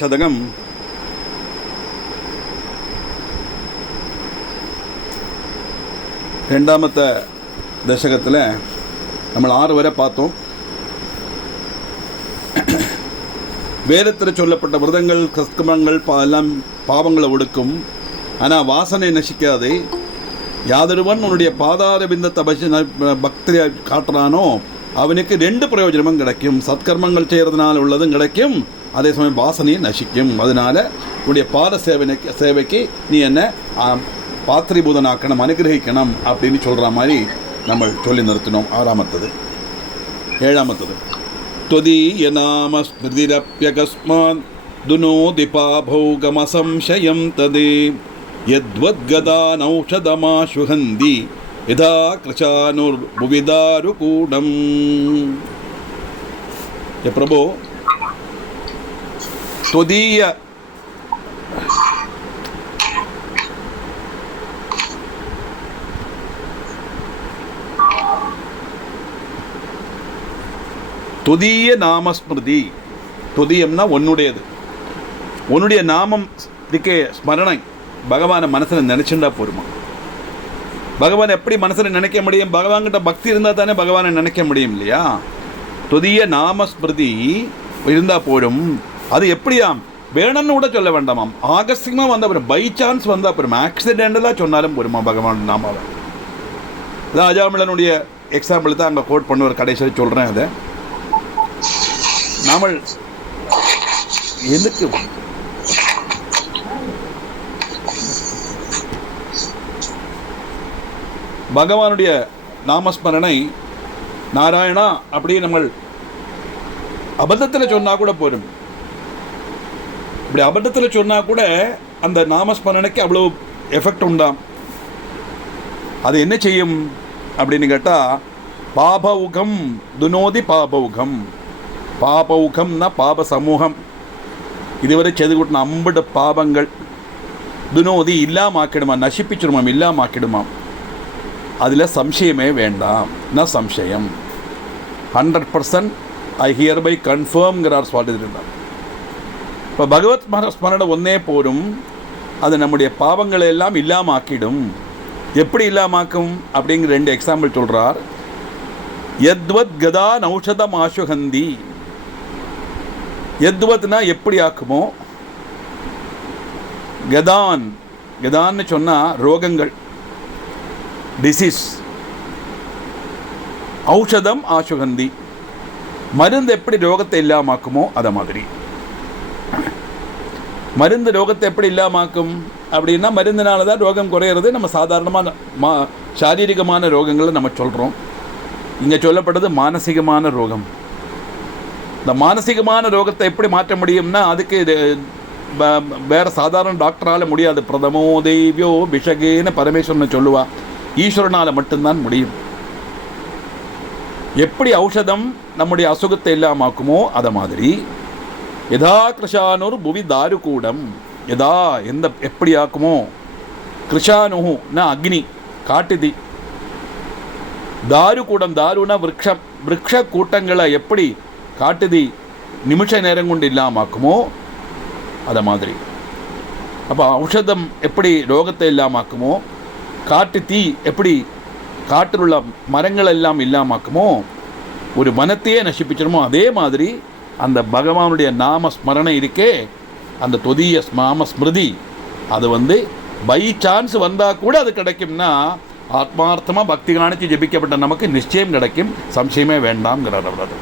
ശതകം രണ്ടാമത്തെ ദശകത്തിൽ നമ്മൾ 6 വരെ பார்த்தோம். வேதத்தில் சொல்லப்பட்ட விரதங்கள் கஸ்கமங்கள் எல்லாம் பாவங்களை ஒடுக்கும். ஆனால் வாசனை நசிக்காது. யாதொருவன் உன்னுடைய பாதார பிந்தத்தை பக்தியை காட்டுறானோ அவனுக்கு 2 பிரயோஜனமும் கிடைக்கும். சத்கர்மங்கள் செய்கிறதுனால உள்ளதும் கிடைக்கும், அதே சமயம் வாசனையும் நசிக்கும். அதனால் உன்னுடைய பாத சேவைக்கு நீ என்ன பாத்திரிபூதனாக்கணும், அனுகிரகிக்கணும் அப்படின்னு சொல்கிற மாதிரி நம்ம சொல்லி நிறுத்தினோம். 6ஆமத்தது. 7ஆமத்தது त्वदीय नाम स्मृतिरप्यकस्मात् दुनोति पाभौगमसंशयं तदे यद्वद्गदानौषधमाशुहन्ति यथा कृशानुर्भुविदारुकूढम्. हे प्रभो, त्वदीय துதிய நாமஸ்மிருதி. துதியம்னா உன்னுடையது, உன்னுடைய நாமம் இதுக்கே ஸ்மரணை. பகவானை மனசில் நினச்சுட்டா போருமா? பகவான் எப்படி மனசில் நினைக்க முடியும்? பகவான்கிட்ட பக்தி இருந்தால் தானே பகவானை நினைக்க முடியும் இல்லையா? துதிய நாமஸ்மிருதி இருந்தால் போடும். அது எப்படியாம் வேணும்னு கூட சொல்ல வேண்டாமாம், ஆகஸ்டிகமாக வந்தால் போரும், பை சான்ஸ் வந்தால் போரும், ஆக்சிடென்டலாக சொன்னாலும் போருமா பகவான் நாமாவை. அதான் அஜாமிளனுடைய எக்ஸாம்பிள் தான் அங்கே கோட் பண்ணுவார், கடைசியில் சொல்கிறேன். அதை நாமல் எதுக்கு பகவானுடைய நாமஸ்மரணை நாராயணா அப்படி நம்ம அபத்தத்தில் சொன்னால் கூட போரும். இப்படி அபத்தத்தில் சொன்னால் கூட அந்த நாமஸ்மரணைக்கு அவ்வளோ எஃபெக்ட் உண்டாம். அது என்ன செய்யும் அப்படின்னு கேட்டால், பாபௌகம் துனோதி பாபௌகம். பாபௌகம்னா பாப சமூகம், இதுவரை செய்து கூட்டின 50 பாபங்கள் துனோதி இல்லாமாக்கிடுமா, நசிப்பிச்சிடுமாம், இல்லாமாக்கிடுமாம். அதில் சம்சயமே வேண்டாம். நான் சம்சயம் 100% ஐ ஹியர் பை கன்ஃபார்ம்ங்கிறார் சுவாமி. இப்போ பகவத் ஸ்மரணை ஒன்றே போரும், அது நம்முடைய பாவங்களை எல்லாம் இல்லாமாக்கிடும். எப்படி இல்லாமாக்கும் அப்படிங்கிற 2 எக்ஸாம்பிள் சொல்கிறார். யத்வத் கதா நௌஷதம் ஆசுகந்தி. யத்வத்னா எப்படி ஆக்குமோ, கதான் கதான்னு சொன்னால் ரோகங்கள், டிசீஸ். ஔஷதம் ஆசுகந்தி, மருந்து எப்படி ரோகத்தை இல்லாமாக்குமோ அதை மாதிரி. மருந்து ரோகத்தை எப்படி இல்லாமாக்கும் அப்படின்னா, மருந்தினால தான் ரோகம் குறையிறது. நம்ம சாதாரணமான சாரீரிகமான ரோகங்களை நம்ம சொல்கிறோம். இங்கே சொல்லப்பட்டது மானசீகமான ரோகம். இந்த மானசீகமான ரோகத்தை எப்படி மாற்ற முடியும்னா, அதுக்கு வேறு சாதாரண டாக்டரால் முடியாது. பிரதமோ தெய்வியோ விஷகேன்னு பரமேஸ்வரன் சொல்லுவா, ஈஸ்வரனால் மட்டும்தான் முடியும். எப்படி ஔஷதம் நம்முடைய அசுகத்தை இல்லாமாக்குமோ அதை மாதிரி யதா கிருஷானுர் புவி தாருகூடம். யதா எந்த எப்படி ஆக்குமோ, கிருஷானுனா அக்னி, காட்டுதி, தாருகூடம், தாருனா விரக்ஷம், விரக்ஷ கூட்டங்களை எப்படி காட்டுதி நிமிஷ நேரம் கொண்டு இல்லாமாக்குமோ அதை மாதிரி. அப்போ ஔஷதம் எப்படி ரோகத்தை இல்லாமாக்குமோ, காட்டு தீ எப்படி காட்டில் உள்ள மரங்கள் எல்லாம் இல்லாமாக்குமோ, ஒரு வனத்தையே நசிப்பிச்சிடுமோ, அதே மாதிரி அந்த பகவானுடைய நாம ஸ்மரணை இருக்கே, அந்த தொதிய நாம ஸ்மிருதி, அது பை சான்ஸ் வந்தால் கூட அது கிடைக்கும்னா, ஆத்மார்த்தமாக பக்தி காணிச்சு ஜெபிக்கப்பட்ட நமக்கு நிச்சயம் கிடைக்கும், சம்சயமே வேண்டாம்ங்கிறார் அவர்.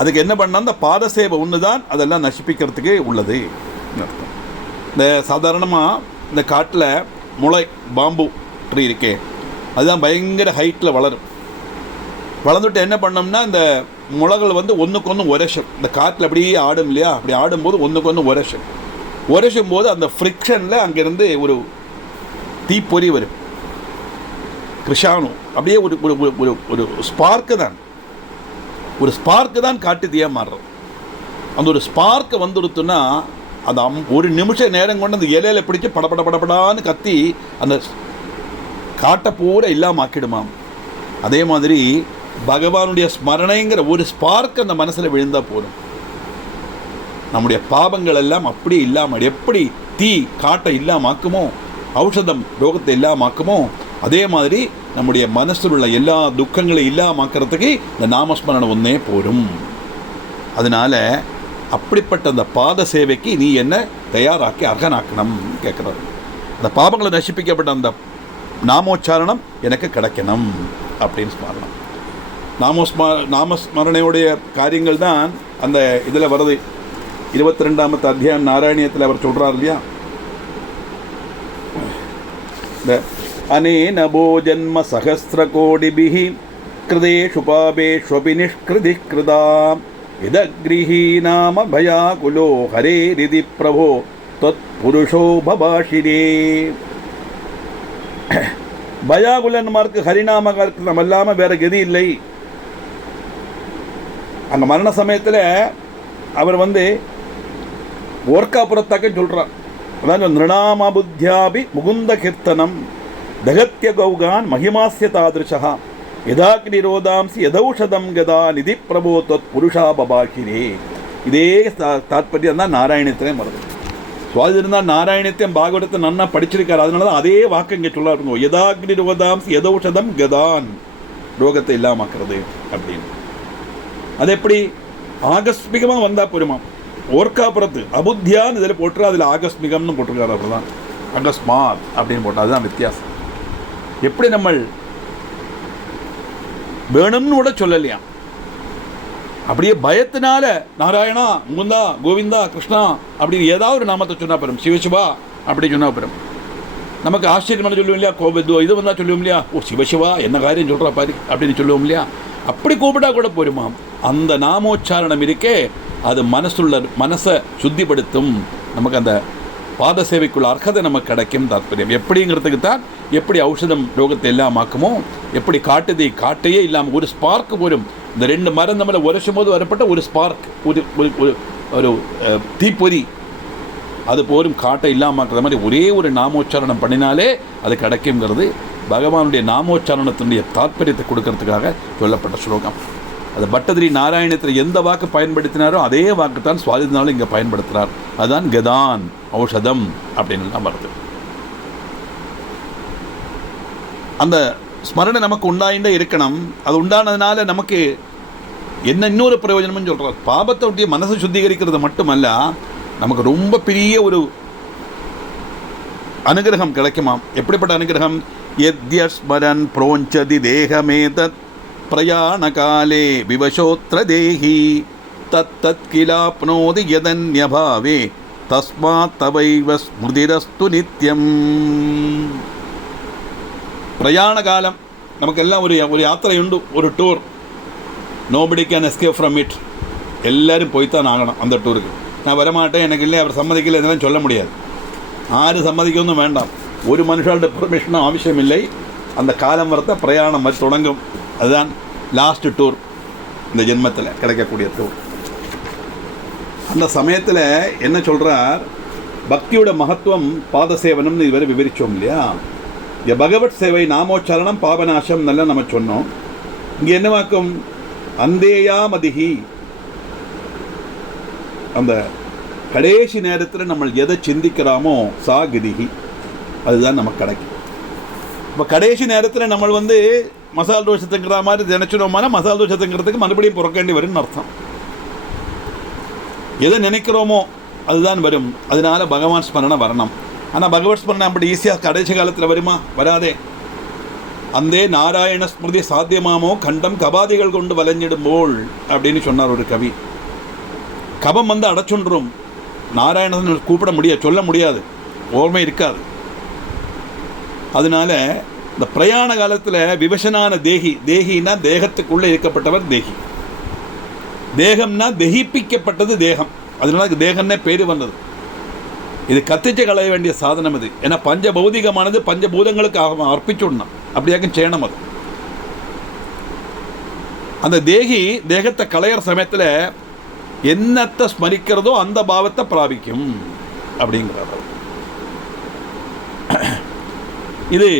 அதுக்கு என்ன பண்ணால், அந்த பாத சேவை ஒன்று தான் அதெல்லாம் நசிப்பிக்கிறதுக்கு உள்ளது அர்த்தம். இந்த சாதாரணமாக இந்த காட்டில் முளை பாம்பு ட்ரீ இருக்கே, அதுதான் பயங்கர ஹைட்டில் வளரும். வளர்ந்துட்டு என்ன பண்ணோம்னா, இந்த முளைகள் ஒன்றுக்கு ஒன்று உரசும். இந்த காட்டில் அப்படியே ஆடும் இல்லையா, அப்படி ஆடும்போது ஒன்றுக்கு ஒன்று உரசும் போது அந்த ஃப்ரிக்ஷனில் அங்கேருந்து ஒரு தீப்பொறி வரும். கிருஷானு அப்படியே ஒரு ஒரு ஒரு ஸ்பார்க்கு தான், ஒரு ஸ்பார்க்கு தான் காட்டு தீயாக மாறுறது. அந்த ஒரு ஸ்பார்க்கை வந்துடுத்துன்னா அந்த ஒரு நிமிஷ நேரம் கொண்டு அந்த இலையில பிடிச்சி படப்படான்னு கத்தி அந்த காட்டை பூரா இல்லாமல் ஆக்கிடுமாம். அதே மாதிரி பகவானுடைய ஸ்மரணைங்கிற ஒரு ஸ்பார்க் அந்த மனசில் விழுந்தால் போதும். நம்முடைய பாபங்கள் எல்லாம் அப்படியே இல்லாமல், எப்படி தீ காட்டை இல்லாமாக்குமோ, ஔஷதம் ரோகத்தை இல்லாமாக்குமோ, அதே மாதிரி நம்முடைய மனசில் உள்ள எல்லா துக்கங்களையும் இல்லாமாக்கிறதுக்கு இந்த நாமஸ்மரணம் ஒன்றே போரும். அதனால் அப்படிப்பட்ட அந்த பாத சேவைக்கு நீ என்ன தயாராக்கி அர்ஹனாக்கணும் கேட்குறாரு. அந்த பாபங்களை நசிப்பிக்கப்பட்ட அந்த நாமோச்சாரணம் எனக்கு கிடைக்கணும் அப்படின்னு ஸ்மரணம். நாமஸ்மரணையுடைய காரியங்கள் தான் அந்த இதில் வருது. 22ஆம் அத்தியாயம் நாராயணியத்தில் அவர் சொல்கிறார் இல்லையா, இந்த அனேன போஜன்ம சகஸ்திரகோடிபிஹி கிருதேஷு பாபேஷ்வபி நிஷ்கிருதி கிருதாம் இதக்ரிஹி நாம பயாகுலோ ஹரே ரிதி பிரபோ தொத் புருஷோ பபாஷிரே. பயாகுலன்மார்க்கு ஹரிநாம நம்ம இல்லாமல் வேற கதி இல்லை. அங்கே மரண சமயத்தில் அவர் ஓர்க்காபுரத்தாக்க சொல்கிறார். அதாவது நிருணாம புத்தியாபி முகுந்த கீர்த்தனம் தகத்திய கௌகான் மகிமாசிய தாதிருஷா யதாக்னி ரோதாம்சி யதௌஷதம் கதா நிதி பிரபோ தொத் புருஷா பபாஷிரே. இதே தாத்பரியம் தான் நாராயணத்திலையும் வருது. சுவாதி இருந்தால் நாராயணத்தையும் பாகவதத்தை நன்னா படிச்சிருக்காரு. அதனால தான் அதே வாக்கு இங்கே சொல்ல இருக்குங்க, யதாக்னி ரோதாம்சி யதௌஷதம் கதான், ரோகத்தை இல்லாமக்கிறது அப்படின்னு. அது எப்படி ஆகஸ்மிகமாக வந்தால் போருமா. ஓர்க்காபுரத்து அபுத்தியான்னு இதில் போட்டுரு, அதில் ஆகஸ்மிகம்னு போட்டிருக்காரு. அவர் தான் அகஸ்மாத் அப்படின்னு போட்டால் அதுதான் வித்தியாசம். எப்படி நம்ம வேணும்னு கூட சொல்லலையா, அப்படியே பயத்தினால நாராயணா முகுந்தா கோவிந்தா கிருஷ்ணா அப்படின்னு ஏதாவது ஒரு நாமத்தை சொன்னால் பெறும். சிவசிவா அப்படி சொன்னால் பெறும். நமக்கு ஆச்சரியமான சொல்லுவோம் இல்லையா, கோபத்தோ இது வந்தால் சொல்லுவோம் இல்லையா, ஓ சிவசிவா என்ன காரியம் சொல்கிறா பாரு அப்படின்னு சொல்லுவோம் இல்லையா. அப்படி கூப்பிட்டா கூட போருமா. அந்த நாமோச்சாரணம் இருக்கே, அது மனசை சுத்திப்படுத்தும். நமக்கு அந்த பாத சேவைக்குள்ள அர்ஹதை நமக்கு கிடைக்கும். தாத்பரியம் எப்படிங்கிறதுக்கு தான், எப்படி ஔஷதம் ரோகத்தை இல்லாமாக்குமோ, எப்படி காட்டுதை காட்டையே இல்லாமல் ஒரு ஸ்பார்க் போரும். இந்த 2 மரம் நம்மளை உரைச்சும் போது வரப்பட்ட ஒரு ஸ்பார்க், ஒரு தீப்பொறி, அது போரும் காட்டை இல்லாமாக்குற மாதிரி ஒரே ஒரு நாமோச்சாரணம் பண்ணினாலே அது கிடைக்குங்கிறது பகவானுடைய நாமோச்சாரணத்தினுடைய தாற்பயத்தை கொடுக்கறதுக்காக சொல்லப்பட்ட ஸ்லோகம். அது பட்டதிரி நாராயணத்தில் எந்த வாக்கு பயன்படுத்தினாரோ அதே வாக்கு தான் சுவாதினாலும் இங்கே பயன்படுத்துகிறார். அதுதான் கதான் ஔஷதம் அப்படின்னு வருது. அந்த ஸ்மரணை நமக்கு உண்டாயிண்டே இருக்கணும். அது உண்டானதுனால நமக்கு என்ன இன்னொரு பிரயோஜனம்னு சொல்கிறார். பாபத்தை ஒட்டிய மனசை சுத்திகரிக்கிறது மட்டுமல்ல, நமக்கு ரொம்ப பெரிய ஒரு அனுகிரகம் கிடைக்குமாம். எப்படிப்பட்ட அனுகிரகம்? யத்யஸ்மரன் ப்ரோஞ்சதி தேகமேதத் பிரயாணகாலே விவசோத்ர தேஹி தத்தத் கிலாப்னோதி யதன்யபாவே தஸ்மாத் தவைவ ஸ்மிருதிரஸ்து நித்யம். பிரயாண காலம் நமக்கெல்லாம் ஒரு யாத்திரையுண்டு, ஒரு tour. Nobody can escape from it. எல்லோரும் போய்த்தான் ஆகணும் அந்த டூருக்கு. நான் வரமாட்டேன், எனக்கு இல்லை, அவர் சம்மதிக்கலை, இதெல்லாம் சொல்ல முடியாது. ஆறு சம்மதிக்கொന്നും வேண்டாம். ஒரு மனுஷாவோட பெர்மிஷனும் அவசியமில்லை. அந்த காலம் வரத்த பிரயாணம் மாதிரி தொடங்கும். அதுதான் லாஸ்ட் டூர், இந்த ஜென்மத்தில் கிடைக்கக்கூடிய டூர். அந்த சமயத்தில் என்ன சொல்கிறார், பக்தியோட மகத்துவம் பாத சேவனம்னு இதுவரை விவரித்தோம் இல்லையா. இங்கே பகவத் சேவை நாமோச்சாரணம் பாபநாசம் நல்லா நம்ம சொன்னோம். இங்கே என்னவாக்கும்? அந்தேயாமதிகி, அந்த கடைசி நேரத்தில் நம்ம எதை சிந்திக்கிறாமோ சா கதிகி, அதுதான் நமக்கு கிடைக்கும். இப்போ கடைசி நேரத்தில் நம்ம மசால் தோஷத்துங்கிற மாதிரி நினைச்சினோம்னா மசால் தோஷத்துங்கிறதுக்கு மறுபடியும் புறக்கேண்டி வரும்னு அர்த்தம். எதை நினைக்கிறோமோ அதுதான் வரும். அதனால பகவான் ஸ்மரணை வரணும். ஆனால் பகவத் ஸ்மரணை அப்படி ஈஸியாக கடைசி காலத்தில் வருமா? வராதே. அந்தே நாராயண ஸ்மிருதி சாத்தியமாமோ கண்டம் கபாதிகள் கொண்டு வளைஞ்சிடும்போல் அப்படின்னு சொன்னார் ஒரு கவி. கபம் அடைச்சுன்றும், நாராயணன் கூப்பிட முடியாது, சொல்ல முடியாது, ஓர்மை இருக்காது. அதனால இந்த பிரயாண காலத்தில் விவசனான தேகி, தேகின்னா தேகத்துக்குள்ளே இருக்கப்பட்டவர் தேகி, தேகம்னா தெகிப்பிக்கப்பட்டது தேகம். அதனால தேகம்னே பேர் வந்தது. இது கத்திச்சு களைய வேண்டிய சாதனம் இது. ஏன்னா பஞ்சபௌதிகமானது பஞ்சபூதங்களுக்கு அர்ப்பிச்சுடணும், அப்படியாக்கும் செய்யணும். அது அந்த தேகி தேகத்தை களையிற சமயத்தில் என்னத்தை ஸ்மரிக்கிறதோ அந்த பாவத்தை பிராபிக்கும் அப்படிங்கிறார். இது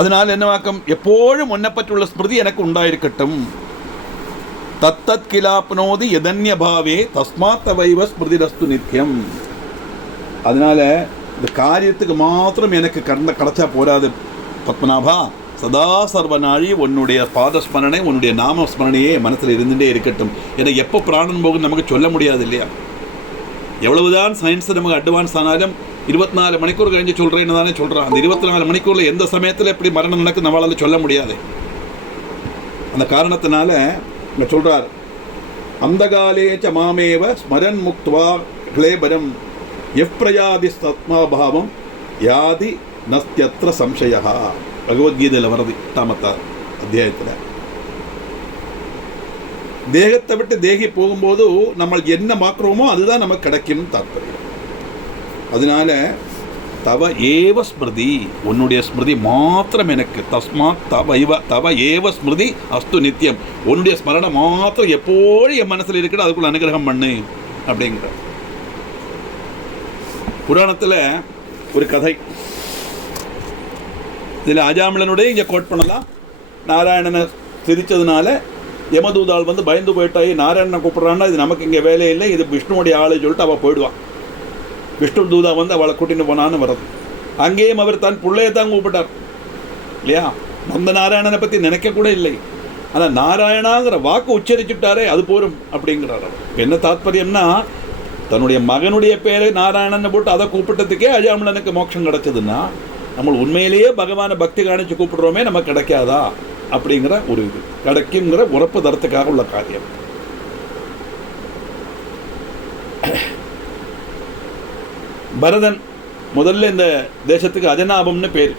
அதனால் என்னவாக்கம்? எப்போதும் உன்னை பற்றியுள்ள ஸ்மிருதி எனக்கு உண்டாயிருக்கட்டும். தத்தத் கிலாப்னோதி எதன்ய பாவே தஸ்மாத் தவைவ ஸ்மிருதிரஸ்து நித்தியம். அதனால் இந்த காரியத்துக்கு மாத்திரம் எனக்கு கிடச்சா போராது பத்மநாபா, சதா சர்வநாழி உன்னுடைய பாதஸ்மரணை, உன்னுடைய நாமஸ்மரணையே மனசில் இருந்துகிட்டே இருக்கட்டும். ஏன்னா எப்போ பிராணன் போகும் நமக்கு சொல்ல முடியாது இல்லையா? எவ்வளவுதான் சயின்ஸ் நமக்கு அட்வான்ஸ் ஆனாலும் 24 மணிக்கூர் கழிஞ்சு சொல்கிறேன்னு தானே சொல்கிறான். அந்த 24 மணிக்கூரில் எந்த சமயத்தில் எப்படி மரணம் நடக்கும் நம்மளால் சொல்ல முடியாது. அந்த காரணத்தினால இங்கே சொல்கிறார், அந்த காலேச்ச மாமேவ ஸ்மரன் முக்துவா கிளேபரம் எப்ரயாதி சத்மாபாவம் யாதி நஸ்தியத்ர சம்சயா. பகவத்கீதையில் வருது 8ஆம் அத்தியாயத்தில். தேகத்தை விட்டு தேகி போகும்போது நம்ம என்ன மாக்குறோமோ அதுதான் நமக்கு கிடைக்கும் தாற்பயம். அதனால தவ ஏவ ஸ்மிருதி, உன்னுடைய ஸ்மிருதி மாத்திரம் எனக்கு, தஸ்மாத் தவ ஏவ ஸ்மிருதி அஸ்து நித்தியம், உன்னுடைய ஸ்மரணை மாத்திரம் எப்போதும் என் மனசில் இருக்கிற அதுக்குள்ள அனுகிரகம் பண்ணு அப்படிங்கிற. புராணத்தில் ஒரு கதை, இதில் அஜாமிளனுடைய இங்கே கோட் பண்ணலாம். நாராயணனை சிரித்ததுனால யமதூதாள் வந்து பயந்து போயிட்டாய், நாராயணனை கூப்பிட்றான்னா இது நமக்கு இங்கே வேலையே இல்லை, இது விஷ்ணுவுடைய ஆளை சொல்லிட்டு அவள் போயிடுவான். விஷ்ணு தூதா வந்து அவளை கூட்டின்னு போனான்னு வருது. அங்கேயும் அவர் தன் பிள்ளையை தான் கூப்பிட்டார் இல்லையா? அந்த நாராயணனை பற்றி நினைக்கக்கூட இல்லை. ஆனால் நாராயணாங்கிற வாக்கு உச்சரிச்சுட்டாரே அது போரும் அப்படிங்கிறார். என்ன தாத்பரியம்னா, தன்னுடைய மகனுடைய பேரை நாராயணன் போட்டு அதை கூப்பிட்டதுக்கே அஜாமிளனுக்கு மோட்சம் கிடைச்சதுன்னா, நம்ம உண்மையிலேயே பகவானை பக்தி காணிச்சு கூப்பிடுறோமே நமக்கு கிடைக்காதா அப்படிங்கிற ஒரு இது கிடைக்குங்கிற உறப்பு தரத்துக்காக உள்ள காரியம். பரதன் முதல்ல இந்த தேசத்துக்கு அஜனாபம்னு பேர்.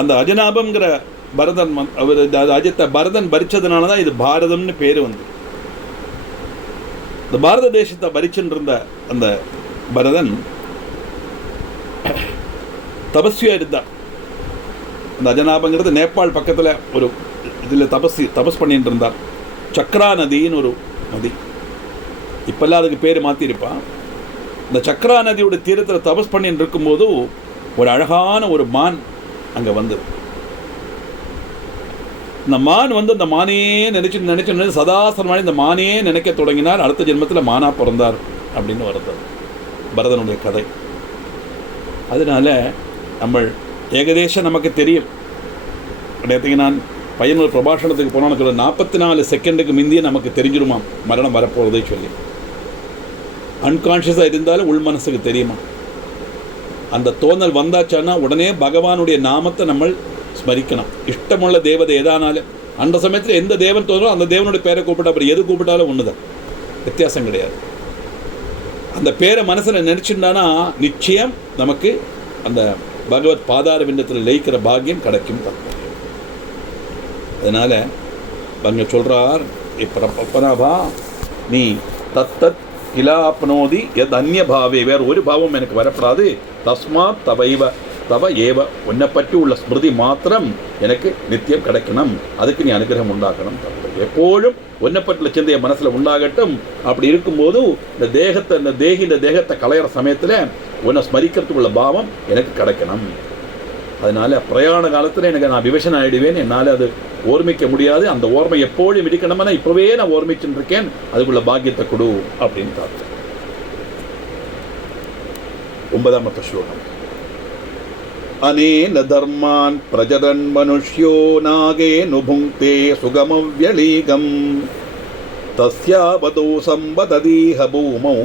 அந்த அஜனாபம்ங்கிற பரதன் அவர் அஜத்தை பரதன் பரிச்சதுனால தான் இது பாரதம்னு பேர் வந்து. இந்த பாரத தேசத்தை பரிச்சுன்னு இருந்த அந்த பரதன் தபஸ்வியா இருந்தார். அந்த அஜனாபங்கிறது நேபாள் பக்கத்தில் ஒரு இதில் தபஸ் பண்ணிட்டு இருந்தார். சக்ரா நதின்னு ஒரு நதி, இப்பெல்லாம் அதுக்கு பேர் மாற்றிருப்பான். இந்த சக்ரா நதியோட தீரத்தில் தபஸ் பண்ணிட்டு இருக்கும்போது ஒரு அழகான ஒரு மான் அங்கே வந்தது. இந்த மான் வந்து அந்த மானையே நினைச்சு சதாசரமான இந்த மானையே நினைக்க தொடங்கினார். அடுத்த ஜென்மத்தில் மானா பிறந்தார் அப்படின்னு வருது பரதனுடைய கதை. அதனால நம்ம ஏகதேசம் நமக்கு தெரியும். நேற்றுக்கு நான் பையன் ஒரு பிரபாஷணத்துக்கு போனான்னு சொல்ல 44 செகண்டுக்கு முந்தைய நமக்கு தெரிஞ்சிருமாம் மரணம் வரப்போகிறதே சொல்லி. அன்கான்ஷியஸாக இருந்தாலும் உள் மனசுக்கு தெரியுமா? அந்த தோணல் வந்தாச்சான்னா உடனே பகவானுடைய நாமத்தை நம்ம ஸ்மரிக்கணும். இஷ்டமுள்ள தேவதை எதானாலும் அந்த சமயத்தில் எந்த தேவன் தோன்றோ அந்த தேவனுடைய பேரை கூப்பிட்டா அப்புறம் எது கூப்பிட்டாலும் ஒன்று தான், வித்தியாசம் கிடையாது. அந்த பேரை மனசில் நினச்சிருந்தானா நிச்சயம் நமக்கு அந்த பகவத் பாதார விண்ணத்தில் லயிக்கிற பாக்கியம் கிடைக்கும் தான். அதனால் அங்கே சொல்கிறார், பத்மநாபா நீ தத்தத் கிலாப்னோதி எத் அந்நிய பாவே, வேறு ஒரு பாவம் எனக்கு வரப்படாது. தஸ்மாத் தவ ஏவ, உன்னை பற்றி உள்ள ஸ்மிருதி மாத்திரம் எனக்கு நித்தியம் கிடைக்கணும். அதுக்கு நீ அனுகிரகம் உண்டாக்கணும். எப்போதும் உன்னை பற்றின சிந்தைய மனசில் உண்டாகட்டும். அப்படி இருக்கும்போது இந்த தேகத்தை களையிற சமயத்தில் உன்னை ஸ்மரிக்கிறதுக்குள்ள பாவம் எனக்கு கிடைக்கணும். அதனால் பிரயாண காலத்தில் எனக்கு நான் விவசனம் ஆகிடுவேன், என்னால் அது ஓர்மிக்க முடியாது. அந்த ஓர்மை எப்போதும் இருக்கணும்னா இப்போவே நான் ஓர்மிச்சுட்டு இருக்கேன், அதுக்குள்ள பாக்கியத்தை கொடு அப்படின்னு தாத்து. 9வது ஸ்லோகம். அனேன தர்மான் பிரஜரன் மனுஷ்யோ நாகே நுபுங்கே சுகமவ்யலீகம் தஸ்யாவதோ சம்பததீஹ பூமௌ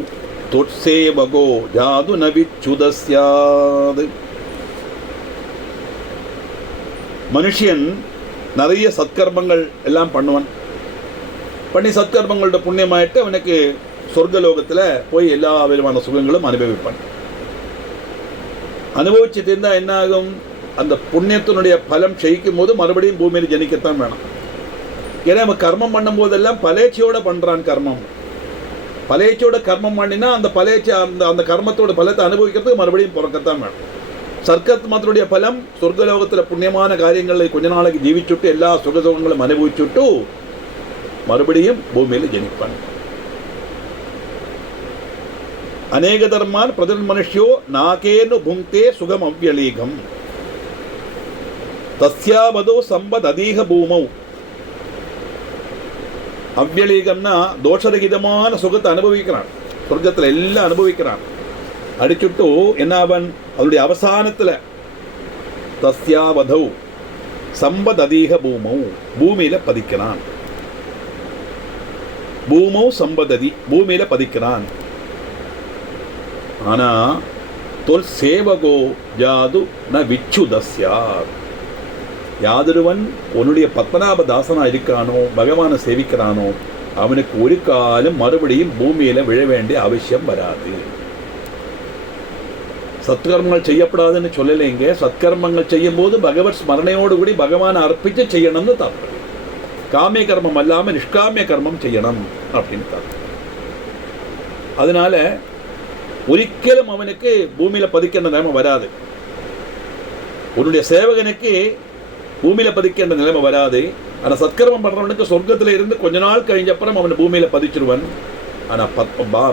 துட்சேவகோ ஜாது நவிச்சுதஸ்யாது. மனுஷன் நிறைய சத்கர்மங்கள் எல்லாம் பண்ணி சத்கர்மங்களோட புண்ணியமாயிட்டு அவனுக்கு சொர்க்கலோகத்தில் போய் எல்லா விதமான சுகங்களும் அனுபவிப்பான். அனுபவிச்சு தெரிந்தால் என்ன ஆகும்? அந்த புண்ணியத்தினுடைய பலம் க்ஷயிக்கும் போது மறுபடியும் பூமியில் ஜனிக்கத்தான் வேணும். ஏன்னா அவன் கர்மம் பண்ணும் போதெல்லாம் பலேச்சையோட பண்ணுறான். பலேச்சையோட கர்மம் பண்ணினா அந்த பலேச்சை அந்த கர்மத்தோட பலத்தை அனுபவிக்கிறதுக்கு மறுபடியும் பிறக்கத்தான் வேணும். சர்க்கத் மாத்தினுடைய பலம் சொர்க்கலோகத்தில் புண்ணியமான காரியங்களை கொஞ்ச நாளைக்கு ஜீவிச்சுட்டு எல்லா சுகசுகங்களும் அனுபவிச்சுட்டு மறுபடியும் பூமியில் ஜனிப்பான். அநேக தர்மான் பிரஜன் மனுஷ்யோ நாகேனு புங்கே சுகம் அவ்யலீகம் தஸ்யாவதோ சம்பத் அதீக பூமௌ. அவ்யலீகம்னா தோஷரகிதமான சுகத்தை அனுபவிக்கிறான், சொர்க்கத்தில் எல்லாம் அனுபவிக்கிறான். அடிச்சுட்டு என்ன அவன் அவனுடைய அவசானத்தில் தஸ்யாவதௌ சம்பததீக பூமௌ, பூமியில பதிக்கிறான். பூமௌ சம்பததி, பூமியில பதிக்கிறான். ஆனா தொல் சேவகோ ஜாது ந விச்சுதஸ்யாத், யாதொருவன் உன்னுடைய பத்மநாப தாசனா இருக்கானோ, பகவானை சேவிக்கிறானோ, அவனுக்கு ஒரு காலம் மறுபடியும் பூமியில விழ வேண்டிய அவசியம் வராது. சத்கர்மங்கள் செய்யப்படாதுன்னு சொல்லலைங்க. சத்கர்மங்கள் செய்யும் போது பகவத் ஸ்மரணையோடு கூடி பகவானை அர்ப்பிச்சு செய்யணும்னு தாற்பயம். காமிய கர்மம் அல்லாம நிஷ்காமிய கர்மம் செய்யணும் அப்படின்னு தாற்பயம். அதனால ஒரிக்கலும் அவனுக்கு பூமியில பதிக்கின்ற நிலைமை வராது. உன்னுடைய சேவகனுக்கு பூமியில பதிக்கின்ற நிலைமை வராது. ஆனா சத்கர்மம் பண்றவனுக்கு சொர்க்கத்துல இருந்து கொஞ்ச நாள் கழிஞ்சப்புறம் அவன் பூமியில பதிச்சிருவன். ஆனால்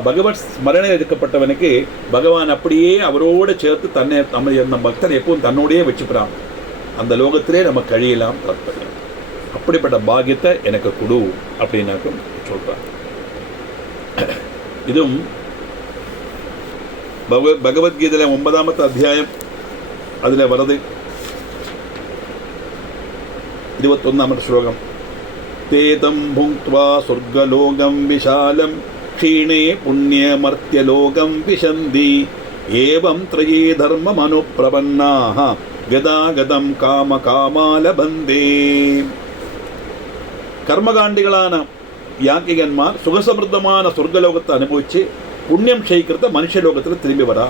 பகவத் ஸ்மரணையில் இருக்கப்பட்டவனுக்கு பகவான் அப்படியே அவரோடு சேர்த்து தன்னை நம்ம பக்தன் எப்பவும் தன்னோடையே வச்சுக்கிறான். அந்த லோகத்திலே நம்ம கழியலாம் தாற்பயம். அப்படிப்பட்ட பாக்கியத்தை எனக்கு கொடு அப்படின்னாக்கும் சொல்றான். இதுவும் பகவத்கீதையில 9வது அத்தியாயம் அதுல வருது. 21வது ஸ்லோகம். தேதம் புங்க்த்வா சொர்க்கலோகம் விஷாலம் க்ஷீணே புண்ணியமர்த்தியலோகம் விஷந்தி ஏவம் த்ரயே தர்மம் அனுப்பிரபன்னாஹ கதாகதம் காம காமாலபந்தே. கர்மகாண்டிகளான யாக்கிகன்மார் சுகசமிருத்தமான சொர்க்கலோகத்தை அனுபவிச்சு புண்ணியம் க்ஷயிக்கிறத மனுஷலோகத்தில் திரும்பி வரா.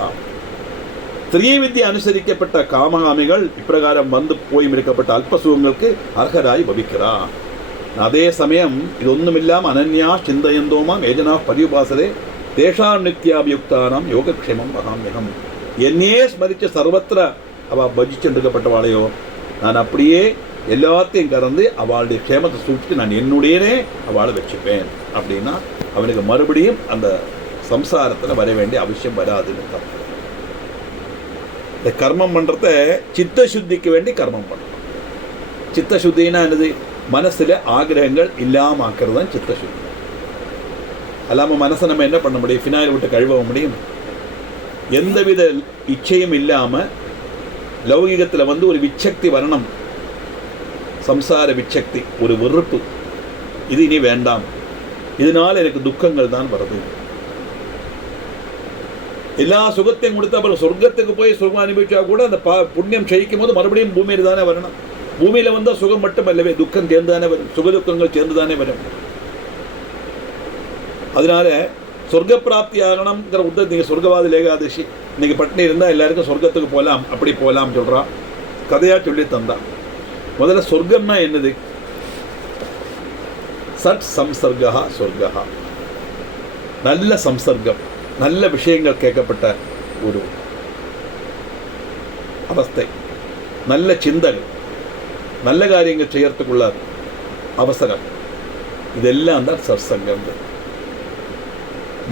திரியவித்யை அனுசரிக்கப்பட்ட காமகாமிகள் இப்பிரகாரம் வந்து போய் இருக்கப்பட்ட அல்பசுகங்களுக்கு அர்ஹராய் பவிக்கிறார். அதே சமயம் இது ஒன்றுமில்லாமல் அனன்யா சிந்தயந்தோமாம் ஏஜனா பரியுபாசரே தேஷாம் நித்யாபியுக்தானாம் யோகக்ஷேமம் மகாமியகம். என்னையே ஸ்மரிச்ச சர்வத்திர அவள் பஜிச்சென்றுக்கப்பட்டவாளையோ நான் அப்படியே எல்லாத்தையும் கறந்து அவளுடைய க்ஷேமத்தை சூழ்ச்சி நான் என்னுடையனே அவளை வச்சுப்பேன் அப்படின்னா அவனுக்கு மறுபடியும் அந்த சம்சாரத்தில் வர வேண்டிய அவசியம் வராதுன்னு தான். இந்த கர்மம் பண்ணுறத சித்த சுத்திக்கு வேண்டி கர்மம் பண்ணணும். சித்த சுத்தின்னா என்னது? மனசில் ஆகிரகங்கள் இல்லாமல் ஆக்கிறது தான் சித்த சுத்தி. அல்லாமல் மனசை நம்ம என்ன பண்ண முடியும்? ஃபினாயில் விட்டு கழுவ முடியும்? எந்தவித இச்சையும் இல்லாமல் லௌகிகத்தில் வந்து ஒரு விச்சக்தி வரணும், சம்சார விச்சக்தி, ஒரு வெறுப்பு, இது இனி வேண்டாம், இதனால் எனக்கு துக்கங்கள் தான் வருது. எல்லா சுகத்தையும் கொடுத்து அப்புறம் சொர்க்கத்துக்கு போய் சுகம் அனுபவிச்சா கூட அந்த புண்ணியம் க்ஷயிக்கும் போது மறுபடியும் பூமியில் தானே வரணும். பூமியில் வந்தால் சுகம் மட்டும் அல்லவே, துக்கம் சேர்ந்து தானே வரும், சுகதுக்கங்கள் சேர்ந்து தானே வரும். அதனால சொர்க்க பிராப்தி ஆகணுங்கிற உத்தரவு. நீங்கள் சொர்க்கவாதி ஏகாதசி இன்னைக்கு பட்டினி இருந்தால் எல்லாருக்கும் சொர்க்கத்துக்கு போகலாம், அப்படி போகலாம் சொல்கிறான், கதையாக சொல்லி தந்தான். முதல்ல சொர்க்கம்னா என்னது? சட் சம்சர்கா சொர்க்கா, நல்ல சம்சர்க்கம், நல்ல விஷயங்கள் கேட்கப்பட்ட ஒரு அவஸ்தை, நல்ல சிந்தனை, நல்ல காரியங்கள் செய்யறதுக்குள்ள அவசரம், இதெல்லாம் தான் சத்சங்கம்.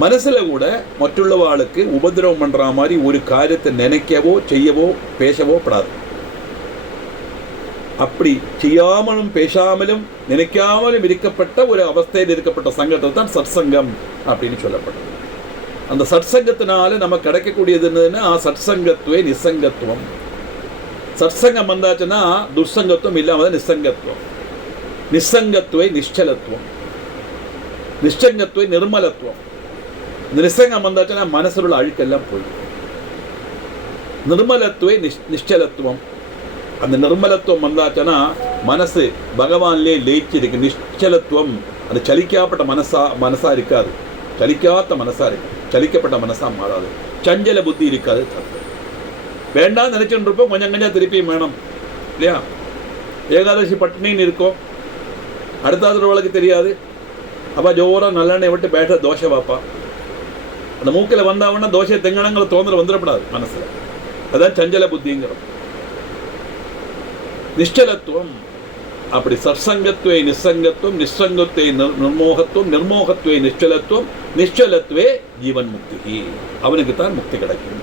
மனசுல கூட மற்றுள்ளவாளுக்கு உபதிரவம் பண்ற மாதிரி ஒரு காரியத்தை நினைக்கவோ செய்யவோ பேசவோ படாது. அப்படி செய்யாமலும் பேசாமலும் நினைக்காமலும் இருக்கப்பட்ட ஒரு அவஸ்தையில் இருக்கப்பட்ட சங்கத்தை தான் சத்சங்கம் அப்படின்னு சொல்லப்பட்டது. அந்த சத்சங்கத்தினால நமக்கு கிடைக்கக்கூடியது என்னதுன்னா சத்சங்கத்துவே நிசங்கத்துவம். சத்சங்கம் வந்தாச்சுன்னா துர்சங்கத்துவம் இல்லாமல் நிசங்கத்துவம், நிசங்கத்துவே நிச்சலத்துவம், நிச்சங்கத்துவே நிர்மலத்துவம். இந்த நிசங்கம் வந்தாச்சுன்னா மனசில் உள்ள அழுக்கெல்லாம் போயிடும். நிர்மலத்துவே நிச்சலத்துவம். அந்த நிர்மலத்துவம் வந்தாச்சுன்னா மனசு பகவான்லேயே லயிச்சு இருக்கு. நிச்சலத்துவம் அந்த சலிக்கப்பட்ட மனசா இருக்காது, சலிக்காத மனசா இருக்கு, சலிக்கப்பட்ட மனசா மாறாது, சஞ்சல புத்தி இருக்காது. வேண்டாம் நினைச்சுட்டு இருப்போம், கொஞ்சம் கொஞ்சம் திருப்பியும் வேணும் இல்லையா? ஏகாதசி பட்டினின்னு இருக்கும், அடுத்த அவளுக்கு தெரியாது. அப்போ ஜோராக நல்லெண்ணெய் விட்டு பேட்ட தோசை வாப்பா, அந்த மூக்கில் வந்தாவன்னா தோசை தெங்கணங்களை தோன்ற வந்துடப்படாது மனசில். அதான் சஞ்சல புத்திங்கிறோம். நிச்சலத்துவம் அப்படி சத்சங்கத்துவே நிசங்கத்துவம், நிசங்கத்துவே நிர்மோகத்துவம், நிர்மோகத்துவே நிச்சலத்துவம், நிச்சலத்துவே ஜீவன் முக்தி. அவனுக்கு தான் முக்தி கிடைக்கும்.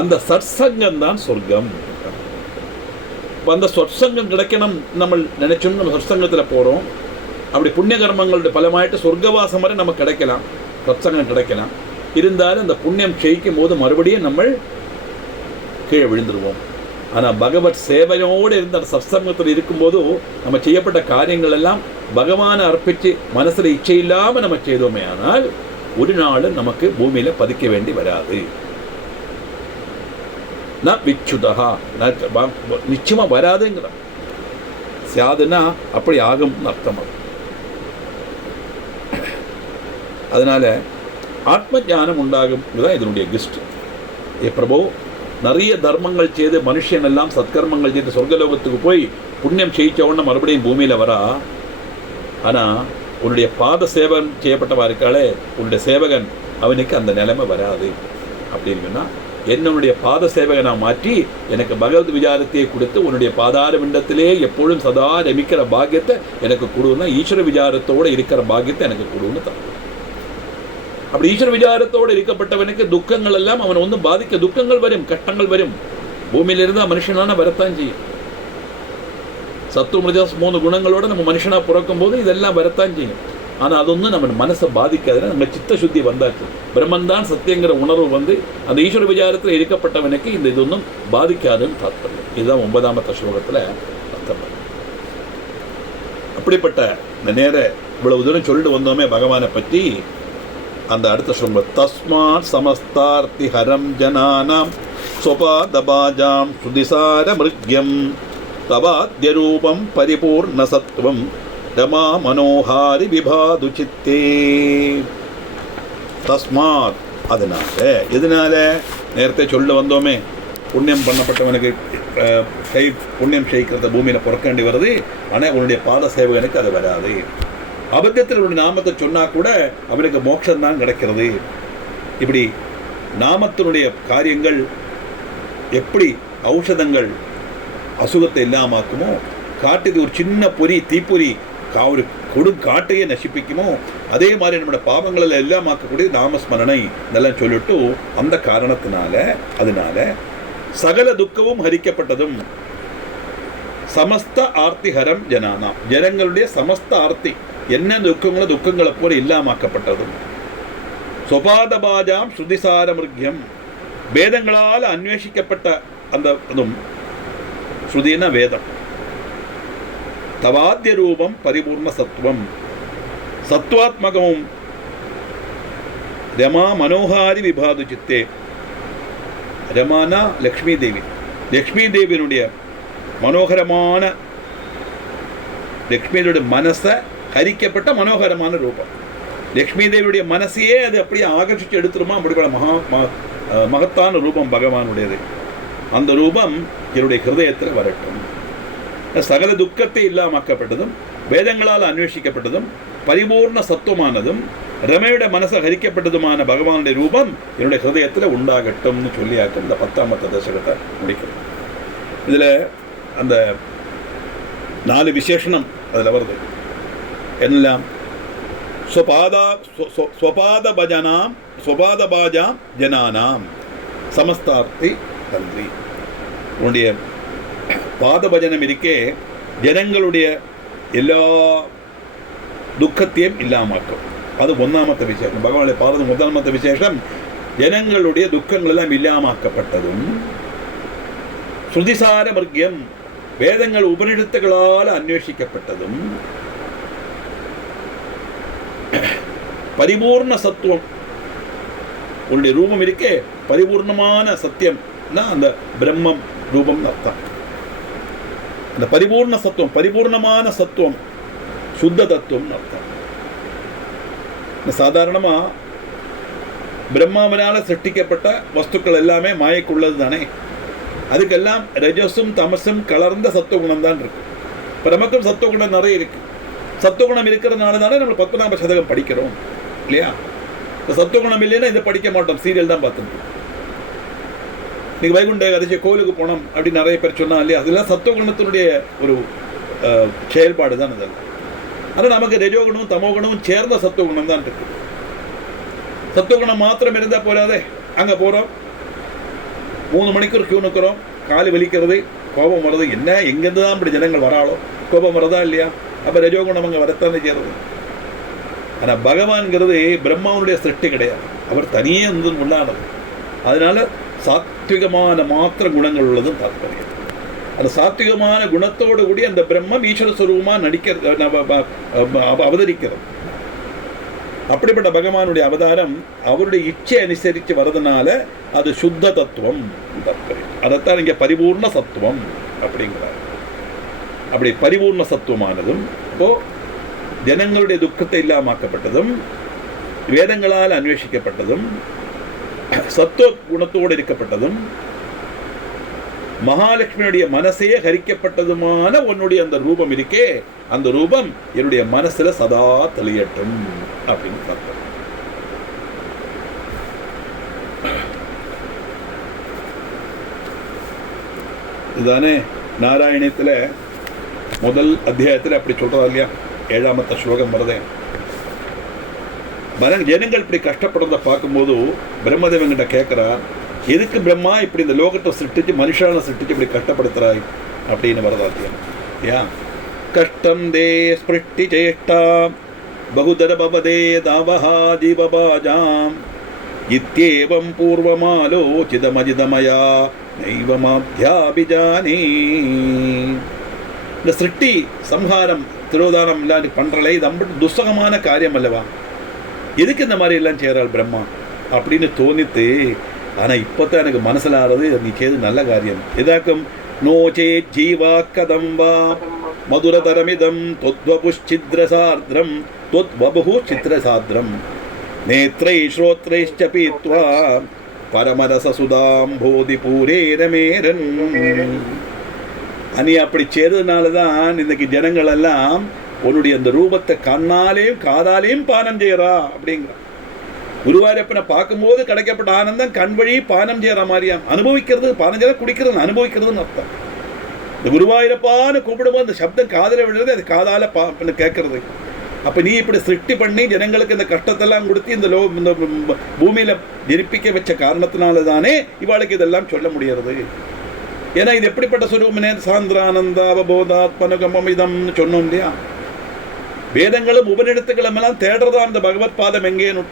அந்த சத்சங்கம் தான் சொர்க்கம். அந்த சொற்சங்கம் கிடைக்கணும் நம்ம நினைச்சோம். நம்ம சொற்சங்கத்தில் போகிறோம், அப்படி புண்ணிய கர்மங்களுடைய பலமாயிட்டு சொர்க்கவாசம் வரை நமக்கு கிடைக்கலாம், சத்சங்கம் கிடைக்கலாம். இருந்தாலும் அந்த புண்ணியம் க்ஷயிக்கும் போது மறுபடியும் நம்ம கீழே விழுந்துருவோம். ஆனால் பகவத் சேவையோடு இருந்த அந்த சத்சங்கத்தில் இருக்கும்போது நம்ம செய்யப்பட்ட காரியங்கள் எல்லாம் பகவானை அர்ப்பித்து மனசில் இச்சை இல்லாமல் நம்ம செய்தோமே ஆனால் ஒரு நாளும் நமக்கு பூமியில் பதிக்க வேண்டி வராது. விச்சுதா நிச்சயமாக வராதுங்கிற சாதுன்னா அப்படி ஆகும்னு அர்த்தம். அதனால ஆத்ம ஞானம் உண்டாகும் தான் இதனுடைய கிஸ்ட். பிரபு நிறைய தர்மங்கள் செய்து மனுஷன் எல்லாம் சத்கர்மங்கள் செய்து சொர்க்கலோகத்துக்கு போய் புண்ணியம் செய்யிச்ச உடனே மறுபடியும் பூமியில் வரா. ஆனால் உன்னுடைய பாத சேவகன் செய்யப்பட்டவா இருக்காளே, உன்னுடைய சேவகன் அவனுக்கு அந்த நிலைமை வராது. அப்படின்னா என்னுடைய பாத சேவகனை மாற்றி எனக்கு பகவத் விசாரத்தையே கொடுத்து உன்னுடைய பாதார விண்டத்திலே எப்பொழுதும் சதா ரமிக்கிற பாக்கியத்தை எனக்கு கொடுன்னா ஈஸ்வர விசாரத்தோடு இருக்கிற பாக்கியத்தை எனக்கு கொடுன்னு தான். அப்படி ஈஸ்வர விசாரத்தோடு இருக்கப்பட்டவனுக்கு துக்கங்கள் எல்லாம் அவனை வந்து பாதிக்க, துக்கங்கள் வரும், கஷ்டங்கள் வரும். பூமியிலிருந்து மனுஷனான வரத்தான் செய்யும். சத்து மிருஜாஸ் 3 குணங்களோட நம்ம மனுஷனா பிறக்கும் போது இதெல்லாம் வரத்தான் செய்யும். ஆனால் அது வந்து நம்ம மனசை பாதிக்காதுன்னா நம்ம சித்த சுத்தி வந்தாச்சு. பிரம்மன்தான் சத்தியங்கிற உணர்வு வந்து அந்த ஈஸ்வர விசாரத்தில் இருக்கப்பட்டவனுக்கு இந்த இது ஒன்றும் பாதிக்காதுன்னு தாத்பரியம். இதுதான் 9ஆம் ஸ்லோகத்தில் அர்த்தம். அப்படிப்பட்ட இந்த நேர இவ்வளவு தூரம் சொல்லிட்டு வந்தோமே பகவானை பற்றி. அந்த அடுத்த ஸ்லோகம் தஸ்மாத் சமஸ்தார்த்தி ஹரம் ஜனானாம் ஸ்வபாதபாஜாம் சுதிசார மிருக்யம் தவாத்ய ரூபம் பரிபூர்ண சத்வம் ரமா மனோஹாரி விபாது சித்தே. தஸ்மாத் எதனால நேரத்தை சொல்ல வந்தோமே, புண்ணியம் பண்ணப்பட்டவனுக்கு கை புண்ணியம் செய்கிறத பூமியில் பிறக்க வருது. ஆனால் உன்னுடைய பாத சேவகனுக்கு அது வராது. அபத்தத்தில் உன்னுடைய நாமத்தை சொன்னால் கூட அவனுக்கு மோட்சம்தான் கிடைக்கிறது. இப்படி நாமத்தினுடைய காரியங்கள் எப்படி ஔஷதங்கள் அசுகத்தை இல்லாமாக்குமோ, காட்டுக்கு ஒரு சின்ன பொறி தீப்பொறி ஒரு கொடுங்காட்டையே நசிப்பிக்குமோ, அதே மாதிரி நம்மளோட பாவங்களில் எல்லாம் ஆக்கக்கூடிய நாமஸ்மரணை இதெல்லாம் சொல்லிட்டு அந்த காரணத்தினால அதனால சகல துக்கமும் ஹரிக்கப்பட்டதும் சமஸ்த ஆர்த்திஹரம் ஜனானாம் ஜனங்களுடைய சமஸ்த ஆர்த்தி என்ன துக்கங்களை போல இல்லாமாக்கப்பட்டதும் சொபாதபாஜாம் ஸ்ருதிசார மிருக்யம் வேதங்களால் அன்வேஷிக்கப்பட்ட அந்த அதும் ஸ்ருதினா வேதம் தவாத்திய ரூபம் பரிபூர்ண சத்துவம் சத்வாத்மகமும் ரமா மனோஹாரி விபாது சித்தே. ரமானா லக்ஷ்மி தேவி, லக்ஷ்மி தேவியினுடைய மனோகரமான லக்ஷ்மியுடைய மனசை ஹரிக்கப்பட்ட மனோகரமான ரூபம். லக்ஷ்மி தேவியுடைய மனசையே அது அப்படியே ஆகர்ஷிச்சு எடுத்துருமா, அப்படிப்பட்ட மகத்தான ரூபம் பகவானுடையது. அந்த ரூபம் என்னுடைய ஹிருதயத்தில் வரட்டும். சகல துக்கத்தை இல்லாமக்கப்பட்டதும் வேதங்களால் அன்வேஷிக்கப்பட்டதும் பரிபூர்ண சத்துவமானதும் ரமையோட மனசை ஹரிக்கப்பட்டதுமான பகவானுடைய ரூபம் என்னுடைய ஹிருதயத்தில் உண்டாகட்டும்னு சொல்லியாக்கும் இந்த 10ஆம் தசகத்தை முடிக்கும். இதில் அந்த 4 விசேஷனம் அதில் வருது. எல்லாம் ஸ்வபாதபாஜாம் ஜனானாம் சமஸ்தார்த்தி தந்திரி. உன்னுடைய பாதபஜனம் இருக்கே ஜனங்களுடைய எல்லா துக்கத்தையும் இல்லாமக்கும். அது 1ஆமத்த விசேஷம். பகவானுடைய பாதம் 1ஆமத்த விசேஷம். ஜனங்களுடைய துக்கங்கள் எல்லாம் இல்லாமக்கப்பட்டதும் ஸ்ருதிசார மிருக்யம் வேதங்கள் உபனிஷத்துகளால் அன்வேஷிக்கப்பட்டதும் பரிபூர்ண சத்துவம் உன்னுடைய ரூபம் இருக்கே பரிபூர்ணமான சத்தியம்னா அந்த பிரம்மம் ரூபம் அர்த்தம். அந்த பரிபூர்ண சத்துவம் பரிபூர்ணமான சத்துவம் சுத்த தத்துவம் அர்த்தம். சாதாரணமா பிரம்மாவினால சிருஷ்டிக்கப்பட்ட வஸ்துக்கள் எல்லாமே மாயக்குள்ளது தானே. அதுக்கெல்லாம் ரஜசும் தமசும் கலர்ந்த சத்துவகுணம் தான் இருக்கு. இப்போ நமக்கும் சத்துவகுணம் நிறைய இருக்கு. சத்துவகுணம் இருக்கிறதுனால தானே நம்ம 19ஆம் சதகம் படிக்கிறோம் இல்லையா? இப்போ சத்துவகுணம் இல்லைன்னா இதை படிக்க மாட்டோம், சீரியல் தான் பார்த்துட்டு. நீங்கள் வைகுண்ட ஏகாதசி கோவிலுக்கு போனோம் அப்படின்னு நிறைய பேர் சொன்னா இல்லையா? அதெல்லாம் சத்துவகுணத்தினுடைய ஒரு செயல்பாடு தான் அதெல்லாம். ஆனால் நமக்கு ரஜோகுணமும் தமோகுணமும் சேர்ந்த சத்துவகுணம் தான் இருக்கு. சத்துவகுணம் மாத்திரம் இருந்தால் போறாதே. அங்கே போகிறோம், 3 மணிக்கு ஒரு கியூ நிற்கிறோம், காலு வலிக்கிறது, கோபம் வர்றது. என்ன எங்கேருந்து தான் இப்படி ஜனங்கள் வராளோ, கோபம் வரதா இல்லையா? அப்போ ரஜோகுணம் அங்கே வரத்தானே செய்கிறது. ஆனால் பகவான்கிறது பிரம்மாவனுடைய சிருஷ்டி கிடையாது, அவர் தனியே வந்து உள்ளானது. அதனால சாத்விகமான மாத்திர குணங்கள் உள்ளதும் தாற்பயம். அந்த சாத்விகமான குணத்தோடு கூடி அந்த பிரம்மம் ஈஸ்வர ஸ்வரூபமாக அவதரிக்கிறது. அப்படிப்பட்ட பகவானுடைய அவதாரம் அவருடைய இச்சை அனுசரித்து வரதுனால அது சுத்த தத்துவம் தாற்பயம். அதைத்தான் இங்கே பரிபூர்ண சத்துவம் அப்படிங்கிறார். அப்படி பரிபூர்ண சத்துவமானதும் இப்போ ஜனங்களுடைய துக்கத்தை இல்லாமக்கப்பட்டதும் வேதங்களால் அன்வேஷிக்கப்பட்டதும் சத்துவ குணத்தோடு இருக்கப்பட்டதும் மகாலட்சுமியுடைய மனசே ஹரிக்கப்பட்டதுமான உன்னுடைய அந்த ரூபம் இருக்கே, அந்த ரூபம் என்னுடைய மனசுல சதா தெளியட்டும் அப்படின்னு பார்த்தோம். இதுதானே நாராயணத்துல முதல் அத்தியாயத்தில் அப்படி சொல்றதா இல்லையா? 7வது ஸ்லோகம் வருதே. ஜனங்கள் இப்படி கஷ்டப்படுறத பார்க்கும்போது பிரம்மதேவன்கிட்ட கேட்கிறார், எதுக்கு பிரம்மா இப்படி இந்த லோகத்தை சிருஷ்டிச்சு மனுஷான சிருஷ்டிச்சு இப்படி கஷ்டப்படுத்துறாய் அப்படின்னு வரதாத்தியம். ஏன் கஷ்டம் தே ஸ்பிருஷ்டி சேஷ்டா பகுதர பவதே தாவஹா ஜீவபாஜாம் இத்யேவம் பூர்வமாலோசிதமஜிதமயா நைவமாத்யாபிஜானே. இந்த சிருஷ்டி சம்ஹாரம் திரோதானம் இல்லாது பண்றலை இது அம்பட்டு துஸ்தகமான காரியம் அல்லவா, எதுக்கு இந்த மாதிரி எல்லாம் செய்கிறாள் பிரம்மா அப்படின்னு தோணித்து. ஆனால் இப்போ தான் எனக்கு மனசில் ஆறது நீ செய்து நல்ல காரியம். எதாக்கும் நோச்சே ஜீவா கதம் வா மதுரதரமிதம் தொத்வபுஷ்சித்ரசார்திரம் தொத்வபு சித்ரசார்திரம் நேத்ரை ஸ்ரோத்ரைஷ்ச பீத்வா பரமரசசுதாம் போதி பூரேரமேரன். நீ அப்படி செய்ததுனால தான் இன்னைக்கு ஜனங்கள் எல்லாம் உன்னுடைய அந்த ரூபத்தை கண்ணாலேயும் காதாலேயும் பானம் செய்யறா அப்படிங்கிற. குருவாயூரப்பனை பார்க்கும்போது கிடைக்கப்பட்ட ஆனந்தம் கண் வழி பானம் செய்யற மாதிரியா அனுபவிக்கிறது. பானம் செய்ய குடிக்கிறது, அனுபவிக்கிறதுன்னு அர்த்தம். இந்த குருவாயூரப்பான்னு கூப்பிடும்போது அந்த சப்தம் காதல விழுறது, அது காதால கேட்கறது. அப்ப நீ இப்படி சிருஷ்டி பண்ணி ஜனங்களுக்கு இந்த கஷ்டத்தெல்லாம் கொடுத்து இந்த பூமியில ஜெரிப்பிக்க வச்ச காரணத்தினால தானே இவாளுக்கு இதெல்லாம் சொல்ல முடியாது. ஏன்னா இது எப்படிப்பட்ட சுரூபனே சாந்திரானந்த அவபோதாத்மனுகமம் இதம்னு சொன்னோம் இல்லையா? வேதங்களும் உபநிடத்துக்களும் எல்லாம் தேடுறதா அந்த பகவத் பாதம் எங்கேன்னு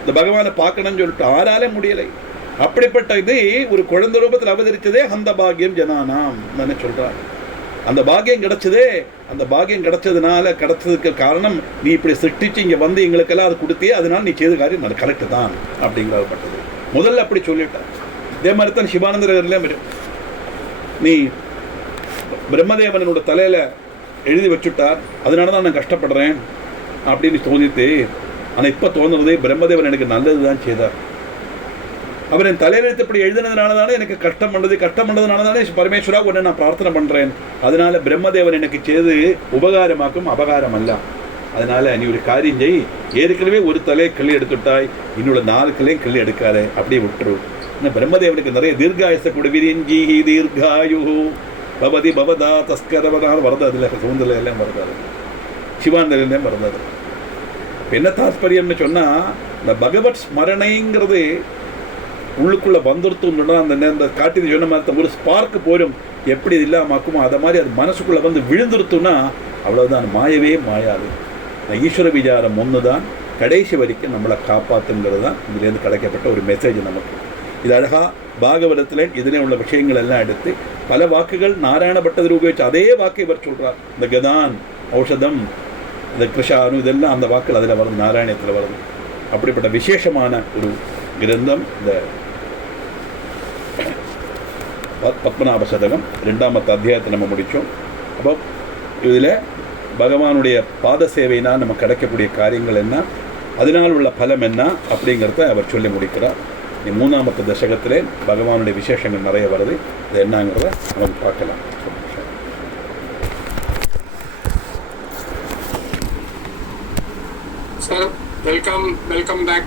இந்த பகவானை பார்க்கணும்னு சொல்லிட்டு ஆராலே முடியலை. அப்படிப்பட்ட இது ஒரு குழந்தை ரூபத்தில் அவதரிச்சதே அந்த பாக்கியம் ஜனானாம் தானே சொல்றாரு. அந்த பாக்கியம் கிடைச்சதே, அந்த பாக்கியம் கிடைச்சதுக்கு காரணம் நீ இப்படி சிருஷ்டிச்சு இங்கே வந்து எங்களுக்கெல்லாம் அது கொடுத்தே, அதனால நீ செய்த காரியம் அது கரெக்டு தான் அப்படிங்கிறப்பட்டது. முதல்ல அப்படி சொல்லிட்டான். இதே மாதிரி தான் சிவானந்தர்லேயும் நீ பிரம்மதேவனோட தலையில எழுதி வச்சுட்டார், அதனால தான் நான் கஷ்டப்படுறேன் அப்படின்னு தோணித்து. ஆனால் இப்போ தோணுறது பிரம்மதேவன் எனக்கு நல்லது தான் செய்தார். அவர் என் தலையெழுத்து இப்படி எழுதினதுனால தானே எனக்கு கஷ்டம் பண்ணதுனால தானே பரமேஸ்வரா உடனே நான் பிரார்த்தனை பண்ணுறேன். அதனால பிரம்மதேவன் எனக்கு செய்து உபகாரமாக்கும் அபகாரம் அல்ல. அதனால நீ ஒரு காரியம் செய், ஏற்கனவே ஒரு தலையை கிள்ளி எடுத்துட்டாய், இன்னொரு 4 கிளையும் கிள்ளி எடுக்காரு, அப்படியே விட்டுரு. பிரம்மதேவனுக்கு நிறைய தீர்காயச கூட விரிஞ்சி தீர்காயு பவதி பவதா தஸ்கரவதான் வருது. அதில் சவுந்தரில் எல்லாம் வருது, சிவானந்தெல்லாம் வருது. என்ன தாத்பரியம்னு சொன்னால், இந்த பகவத் ஸ்மரணைங்கிறது உள்ளுக்குள்ளே வந்துடுத்துன்னா அந்த காட்டி சொன்ன மாதிரி ஒரு ஸ்பார்க்கு போரும் எப்படி இல்லாமக்குமோ அதை மாதிரி அது மனசுக்குள்ளே வந்து விழுந்துருத்துன்னா அவ்வளோதான், மாயவே மாயாது. ஈஸ்வர விசாரம் ஒன்று தான் கடைசி வரைக்கும் நம்மளை காப்பாற்றுங்கிறது தான் இதுலேருந்து கிடைக்கப்பட்ட ஒரு மெசேஜ் நமக்கு. இது அழகாக பாகவதத்தில் இதில் உள்ள விஷயங்கள் எல்லாம் எடுத்து பல வாக்குகள் நாராயண பட்டதில் உபயோகிச்சு அதே வாக்கை இவர் சொல்கிறார். இந்த கதான் ஔஷதம், இந்த கிருஷானு, இதெல்லாம் அந்த வாக்குகள் அதில் வருது, நாராயணத்தில் வருது. அப்படிப்பட்ட விசேஷமான ஒரு கிரந்தம் இந்த பத்மநாப சதகம் 2வது அத்தியாயத்தை நம்ம முடித்தோம். அப்போ இதில் பகவானுடைய பாத சேவைனா நம்ம கிடைக்கக்கூடிய காரியங்கள் என்ன, அதனால் உள்ள பலம் என்ன அப்படிங்கிறத அவர் சொல்லி முடிக்கிறார். 3வது தசகத்திலே பகவானுடைய விசேஷங்கள் நிறைய வருது. அது என்னங்கிறத நம்ம பார்க்கலாம். Sir, welcome back.